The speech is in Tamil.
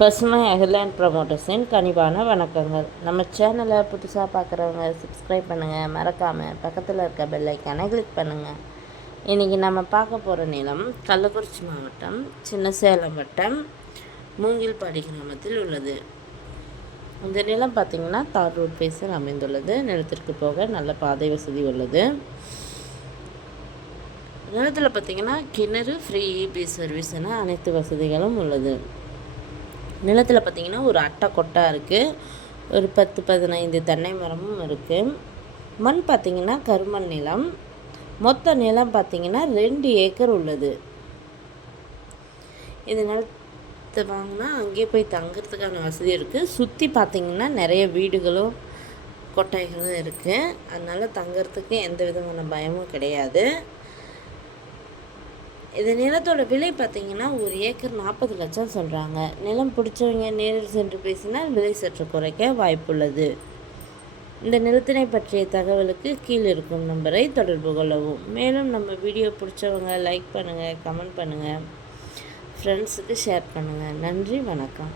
பசுமை அகர்லேண்ட் ப்ரமோட்டர்ஸின் கனிவான வணக்கங்கள். நம்ம சேனலை புதுசாக பார்க்குறவங்க சப்ஸ்கிரைப் பண்ணுங்கள் மறக்காமல் பக்கத்தில் இருக்க பெல் கிளிக் பண்ணுங்கள் இன்றைக்கி நம்ம பார்க்க போகிற நிலம் கள்ளக்குறிச்சி மாவட்டம் சின்ன சேலம் வட்டம் மூங்கில்பாடி கிராமத்தில் உள்ளது. இந்த நிலம் பார்த்திங்கன்னா தார் ரோட் பேஸில் அமைந்துள்ளது. நிலத்திற்கு போக நல்ல பாதை வசதி உள்ளது. நிலத்தில் பார்த்திங்கன்னா கிணறு ஃப்ரீ இபி சர்வீஸ் என அனைத்து வசதிகளும் உள்ளது. நிலத்தில் பார்த்திங்கன்னா ஒரு அட்டை கொட்டை இருக்குது ஒரு பத்து பதினைந்து தென்னை மரமும் இருக்குது மண் பார்த்திங்கன்னா கருமண் நிலம். மொத்த நிலம் பார்த்திங்கன்னா ரெண்டு ஏக்கர் உள்ளது. இது நிலத்தை வாங்கினா அங்கேயே போய் தங்குறதுக்கான வசதி இருக்குது சுற்றி பார்த்திங்கன்னா நிறைய வீடுகளும் கொட்டாய்களும் இருக்குது அதனால் தங்குறதுக்கு எந்த விதமான பயமும் கிடையாது. இது நிலத்தோட விலை பார்த்தீங்கன்னா ஒரு ஏக்கர் நாற்பது லட்சம் சொல்கிறாங்க நிலம் பிடிச்சவங்க நேரில் சென்று பேசினால் விலை சற்று குறைக்க வாய்ப்புள்ளது. இந்த நிலத்தினை பற்றிய தகவலுக்கு கீழே இருக்கும் நம்பரை தொடர்பு கொள்ளவும். மேலும் நம்ம வீடியோ பிடிச்சவங்க லைக் பண்ணுங்கள் கமெண்ட் பண்ணுங்கள் ஃப்ரெண்ட்ஸுக்கு ஷேர் பண்ணுங்கள் நன்றி வணக்கம்.